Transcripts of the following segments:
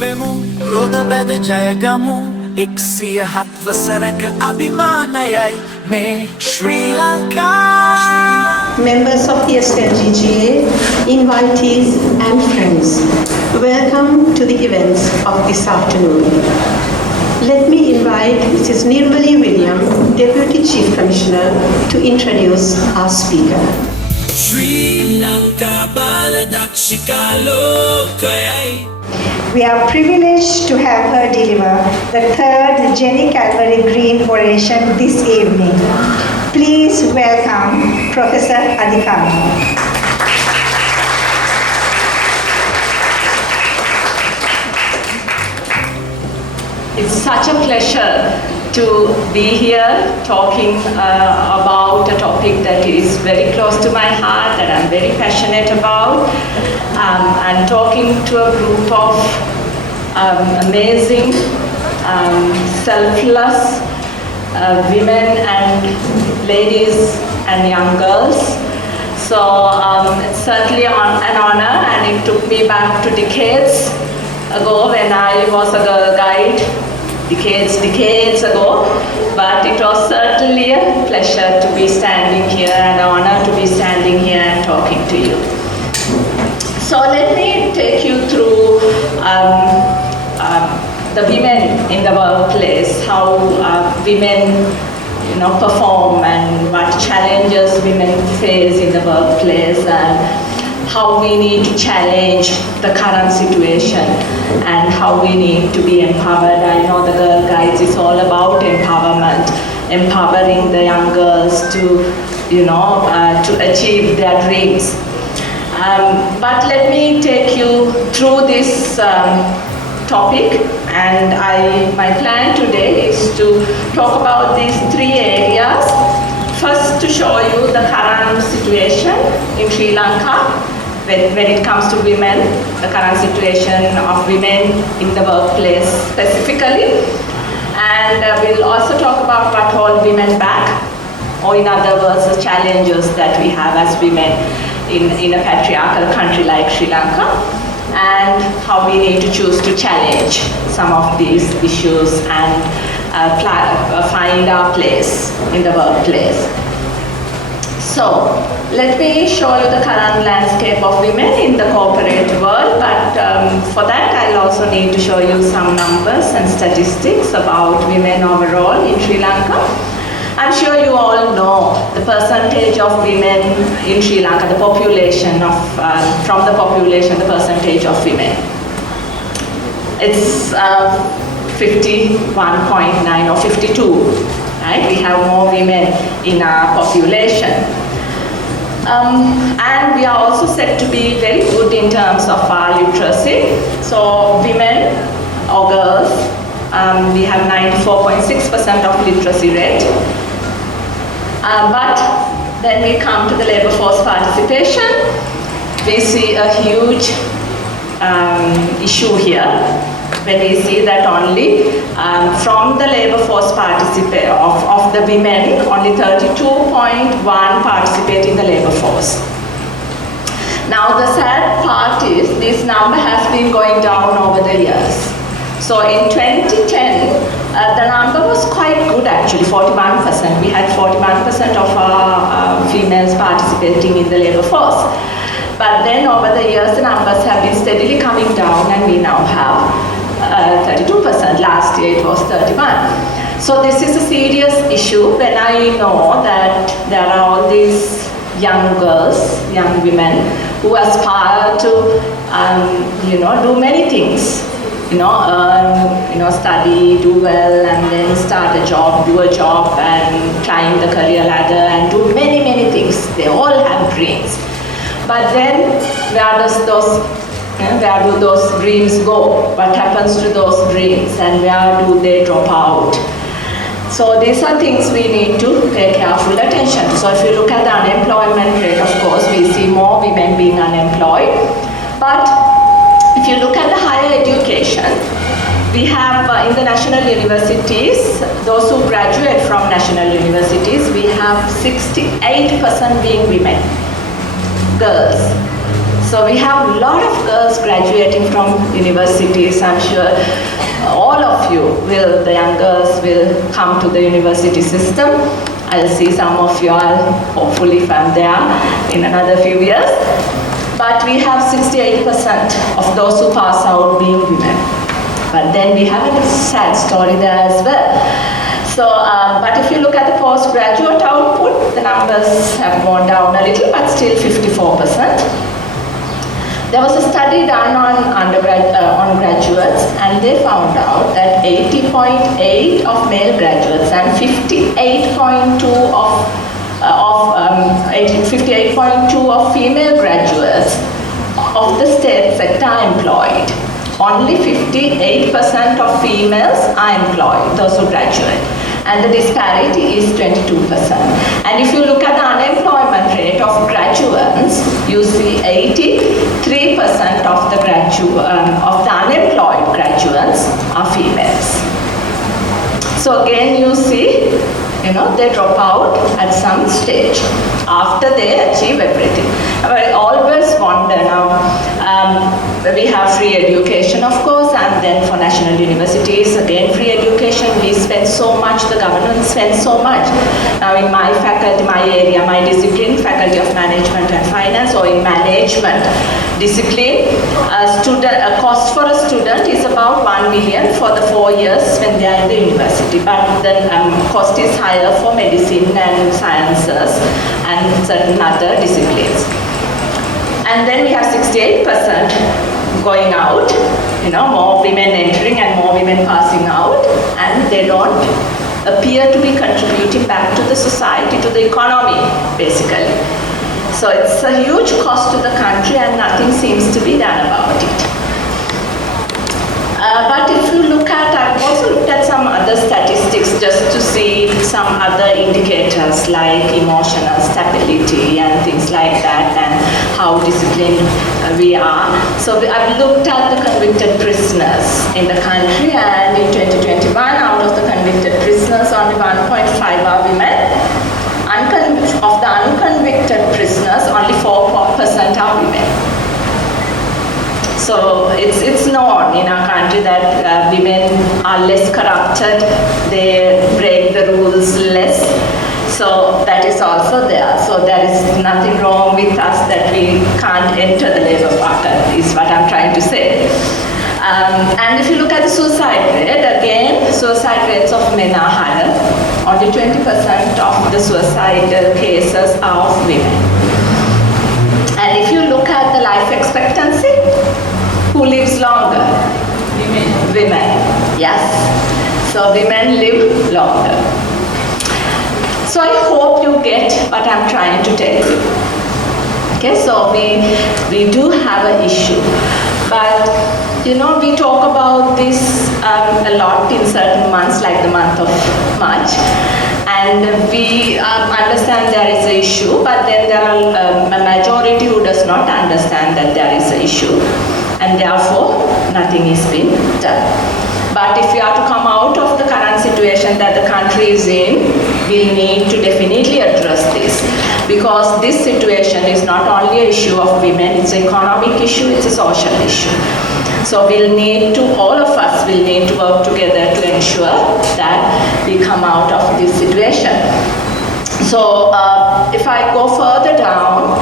වෙමු රෝද බැද ජයගමු 107 වසරක අභිමානයයි මේ ශ්‍රී Lanka. Members of the SLGGA, invitees and friends, welcome to the events of this afternoon. Let me invite Mrs. Nirmali William, Deputy Chief Commissioner, to introduce our speaker. Sri Lanka Baladakshika Lokayai. We are privileged to have her deliver the third Jenny Calvary Green oration this evening. Please welcome Professor Adhikar. It's such a pleasure to be here talking about a topic that is very close to my heart, that I'm very passionate about, and talking to a group of amazing, selfless women and ladies and young girls. So it's certainly an honor, and it took me back to decades ago when I was a girl guide. Decades ago, but it was certainly a pleasure to be standing here and an honor to be standing here and talking to you. So let me take you through the women in the workplace, how women perform and what challenges women face in the workplace, and how we need to challenge the current situation and how we need to be empowered. I know the Girl Guides is all about empowerment, empowering the young girls to, to achieve their dreams. But let me take you through this topic, and my plan today is to talk about these three areas. First, to show you the current situation in Sri Lanka when it comes to women, the current situation of women in the workplace specifically. And we'll also talk about what holds women back, or in other words, the challenges that we have as women in a patriarchal country like Sri Lanka, and how we need to choose to challenge some of these issues and find our place in the workplace. So, let me show you the current landscape of women in the corporate world, but for that I'll also need to show you some numbers and statistics about women overall in Sri Lanka. I'm sure you all know the percentage of women in Sri Lanka, the population from the population, the percentage of women. It's 51.9 or 52, right? We have more women in our population. And we are also said to be very good in terms of our literacy. So women or girls, we have 94.6% of literacy rate. But then we come to the labor force participation. We see a huge issue here, when we see that only from the labor force of the women, only 32.1 participate in the labor force. Now the sad part is this number has been going down over the years. So in 2010, the number was quite good actually, 41%. We had 41% of our females participating in the labor force. But then over the years, the numbers have been steadily coming down, and we now have 32%. Last year it was 31. So this is a serious issue when I know that there are all these young girls, young women who aspire to, do many things. Study, do well, and then start a job, do a job, and climb the career ladder, and do many, many things. They all have dreams. But then, where do those dreams go? What happens to those dreams, and where do they drop out? So these are things we need to pay careful attention to. So if you look at the unemployment rate, of course, we see more women being unemployed. But if you look at the higher education, we have in the national universities, those who graduate from national universities, we have 68% being women, girls. So we have a lot of girls graduating from universities. I'm sure all of you will, the young girls will come to the university system. I'll see some of you all, hopefully if I'm there in another few years. But we have 68% of those who pass out being women. But then we have a sad story there as well. So, but if you look at the postgraduate output, the numbers have gone down a little, but still 54%. There was a study done on graduates, and they found out that 80.8 of male graduates and 58.2 of female graduates of the state sector are employed. Only 58% of females are employed, those who graduate. And the disparity is 22%. And if you look at the unemployment rate of graduates, you see 83% of the unemployed graduates are females. So again, you see, they drop out at some stage after they achieve everything. I always wonder now, we have free education, of course, and then for national universities, again, free education, we spend so much, the government spends so much. Now in my faculty, my area, my discipline, Faculty of Management and Finance, or in management discipline, a cost for a student is about 1 million for the 4 years when they are in the university. But the cost is higher for medicine and sciences and certain other disciplines. And then we have 68% going out, more women entering and more women passing out, and they don't appear to be contributing back to the society, to the economy, basically. So it's a huge cost to the country and nothing seems to be done about it. But if you look at, I've also looked at some other statistics just to see some other indicators like emotional stability and things like that, and how disciplined we are. So I've looked at the convicted prisoners in the country, and in 2021, out of the convicted prisoners, only 1.5 are women. Of the unconvicted prisoners, only 4% are women. So it's known in our country that women are less corrupted, they break the rules less. So that is also there. So there is nothing wrong with us that we can't enter the labor market, is what I'm trying to say. And if you look at the suicide rate, again, suicide rates of men are higher. Only 20% of the suicide cases are of women. And if you look at the life expectancy, who lives longer? Women. Yes. So women live longer. So I hope you get what I'm trying to tell you. Okay, so we do have an issue. But we talk about this a lot in certain months, like the month of March. And we understand there is an issue, but then there are a majority who does not understand that there is an issue. And therefore, nothing is being done. But if we are to come out of the current situation that the country is in, we need to definitely address this. Because this situation is not only an issue of women, it's an economic issue, it's a social issue. So we'll need to, all of us will need to work together to ensure that we come out of this situation. So if I go further down,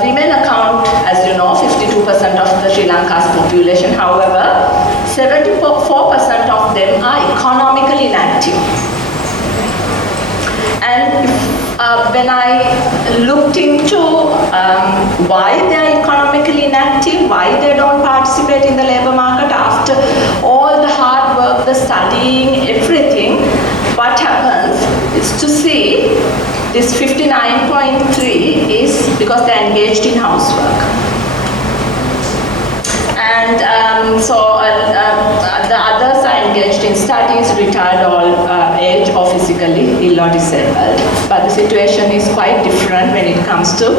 women account, as you know, 52% of the Sri Lanka's population. However, 74% of them are economically inactive. And when I looked into why they are economically inactive, why they don't participate in the labor market after all the hard work, the studying, everything, what happens is to see this 59.3 is because they're engaged in housework. And the others are engaged in studies, retired old age, or physically ill or disabled. But the situation is quite different when it comes to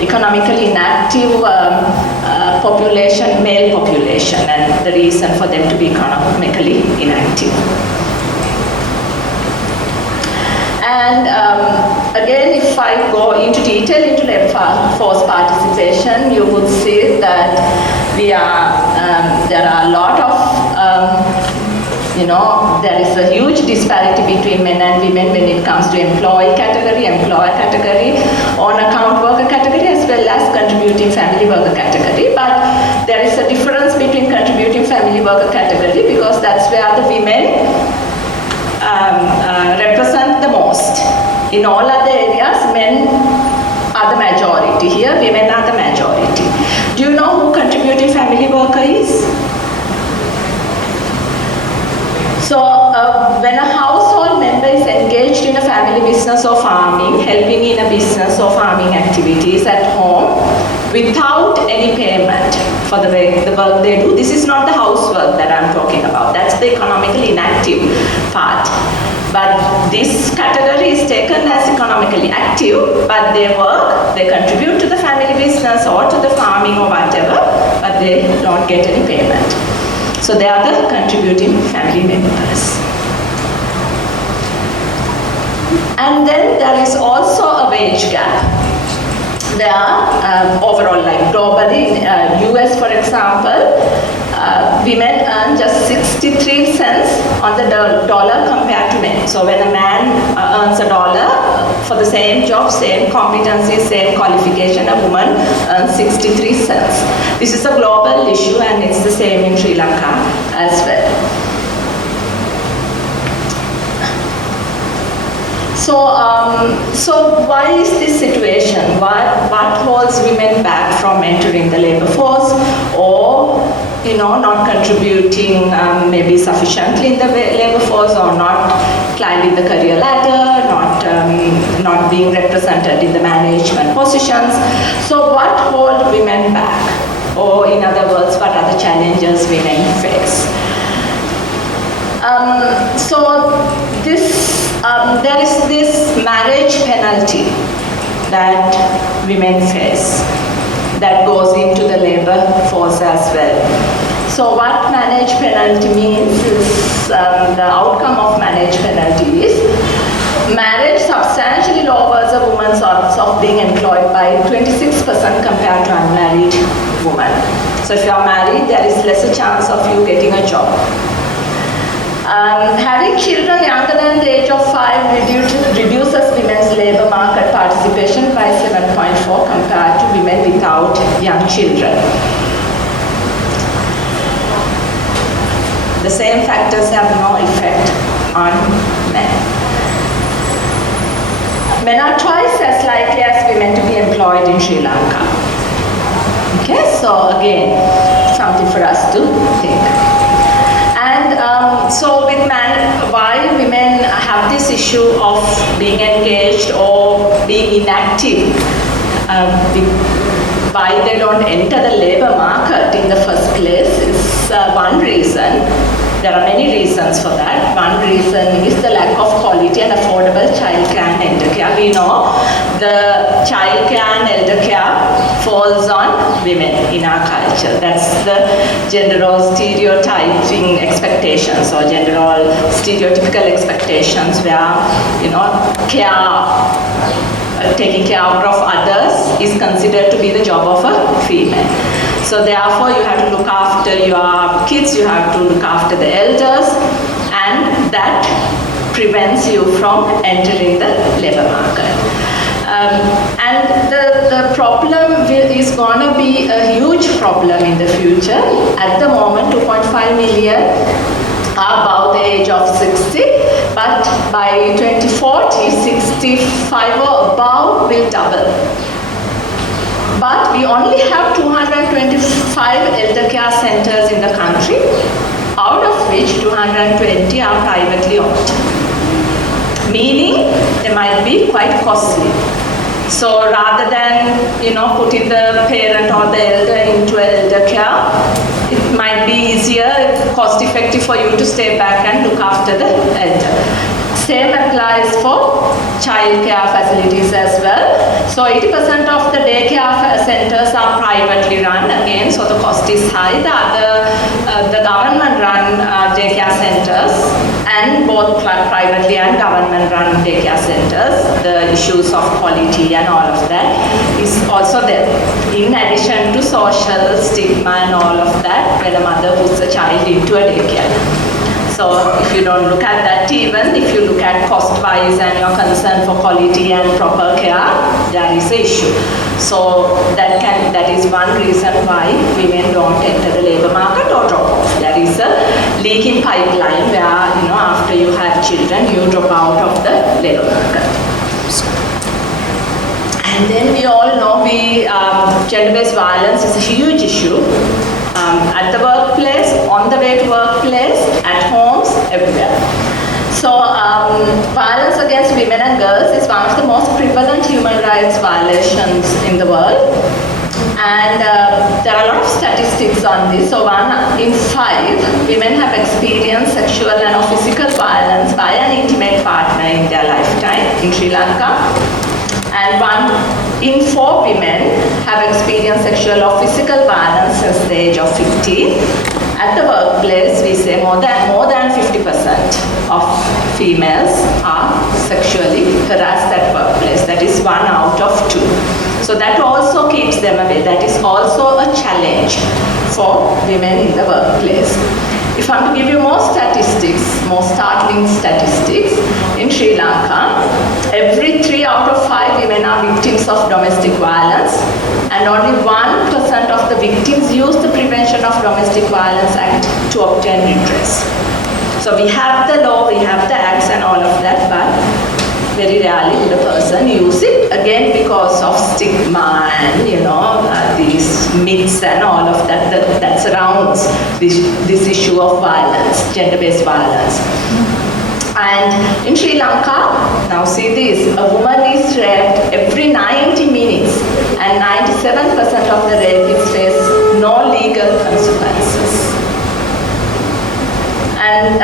economically inactive population, male population, and the reason for them to be economically inactive. And again, if I go into detail into labor force participation, you would see that there are a lot of there is a huge disparity between men and women when it comes to employee category, employer category, on-account worker category, as well as contributing family worker category. But there is a difference between contributing family worker category because that's where the women represent the most. In all other areas, men are the majority. Here, women are the majority. Do you know who contributing family worker is? So when a household member is engaged in a family business or farming, helping in a business or farming activities at home without any payment for the work they do, this is not the housework that I'm talking about. That's the economically inactive part. But this category is taken as economically active, but they work, they contribute to the family business or to the farming or whatever, but they don't get any payment. So they are the contributing family members. And then there is also a wage gap. There are overall, like globally, in US for example, women earn just 63 cents on the dollar compared to men. So when a man earns $1 for the same job, same competency, same qualification, a woman earns 63 cents. This is a global issue and it's the same in Sri Lanka as well. So why is this situation? What holds women back from entering the labor force or not contributing maybe sufficiently in the labor force or not climbing the career ladder, not being represented in the management positions? So what holds women back? Or in other words, what are the challenges women face? There is this marriage penalty that women face that goes into the labor force as well. So what marriage penalty means is the outcome of marriage penalty is marriage substantially lowers a woman's odds of being employed by 26% compared to unmarried woman. So if you are married, there is lesser chance of you getting a job. Having children younger than the age of 5 reduces women's labor market participation by 7.4 compared to women without young children. The same factors have no effect on men. Men are twice as likely as women to be employed in Sri Lanka. Okay, so again, something for us to think. And so with men, why women have this issue of being engaged or being inactive, why they don't enter the labor market in the first place is one reason. There are many reasons for that. One reason is the lack of quality and affordable childcare and elder care. We know the childcare and elder care falls on women in our culture. That's the general stereotyping expectations or general stereotypical expectations where, taking care of others is considered to be the job of a female. So therefore you have to look after your kids, you have to look after the elders, and that prevents you from entering the labor market. And the problem is going to be a huge problem in the future. At the moment, 2.5 million are about the age of 60, but by 2040, 65 or above will double. But we only have 225 elder care centers in the country, out of which 220 are privately owned. Meaning they might be quite costly. So rather than putting the parent or the elder into elder care, it might be easier, cost effective for you to stay back and look after the elder. Same applies for child care facilities as well. So 80% of the daycare centers are privately run again, so the cost is high. The government run daycare centers, and both privately and government-run daycare centers, the issues of quality and all of that is also there. In addition to social stigma and all of that, when a mother puts a child into a daycare. So if you don't look at that, even if you look at cost-wise and your concern for quality and proper care, there is an issue. So that is one reason why women don't enter the labor market or drop off. There is a leaking pipeline where, after you have children, you drop out of the labor market. And then we all know gender-based violence is a huge issue. At the workplace, on the way to workplace, at homes, everywhere. So violence against women and girls is one of the most prevalent human rights violations in the world. And there are a lot of statistics on this. So 1 in 5 women have experienced sexual and or physical violence by an intimate partner in their lifetime in Sri Lanka. And 1 in 4 women have experienced sexual or physical violence since the age of 15. At the workplace, we say more than 50% of females are sexually harassed at workplace. That is 1 out of 2. So that also keeps them away. That is also a challenge for women in the workplace. If I'm to give you more statistics, more startling statistics, in Sri Lanka, every 3 out of 5 women are victims of domestic violence, and only 1% of the victims use the Prevention of Domestic Violence Act to obtain redress. So we have the law, we have the acts and all of that, but very rarely will a person use it, again because of stigma and these myths and all of that surrounds this issue of violence, gender-based violence. And in Sri Lanka, now see this, a woman is raped every 90 minutes and 97% of the rapists face no legal consequences. And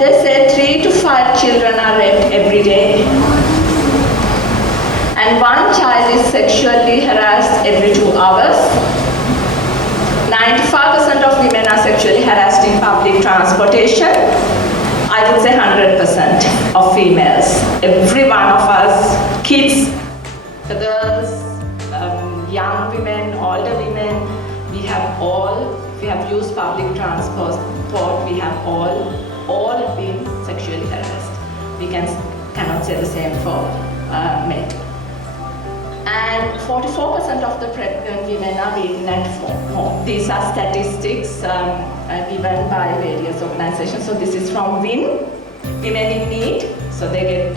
they say 3 to 5 children are raped every day. And 1 child is sexually harassed every 2 hours. 95% of women are sexually harassed in public transportation. I would say 100% of females. Every one of us, kids, the girls, young women, older women, we have used public transport, we have all been sexually harassed. We cannot say the same for men. And 44% of the pregnant women are beaten at home. These are statistics given by various organizations. So this is from WIN, Women in Need. So they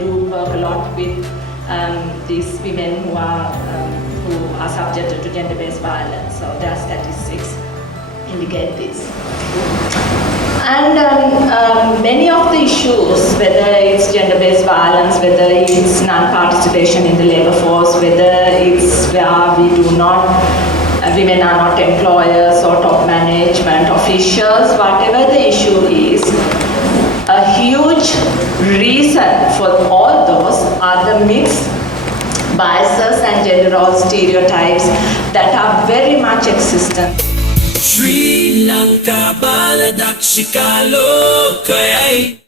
do work a lot with these women who are subjected to gender-based violence. So their statistics indicate this. And many of the issues, whether it's gender-based violence, whether it's non-participation in the labor force, whether it's where women are not employers or top management officials, whatever the issue is, a huge reason for all those are the myths, biases and gender role stereotypes that are very much existent. Sri Lanka baladakshika lokayai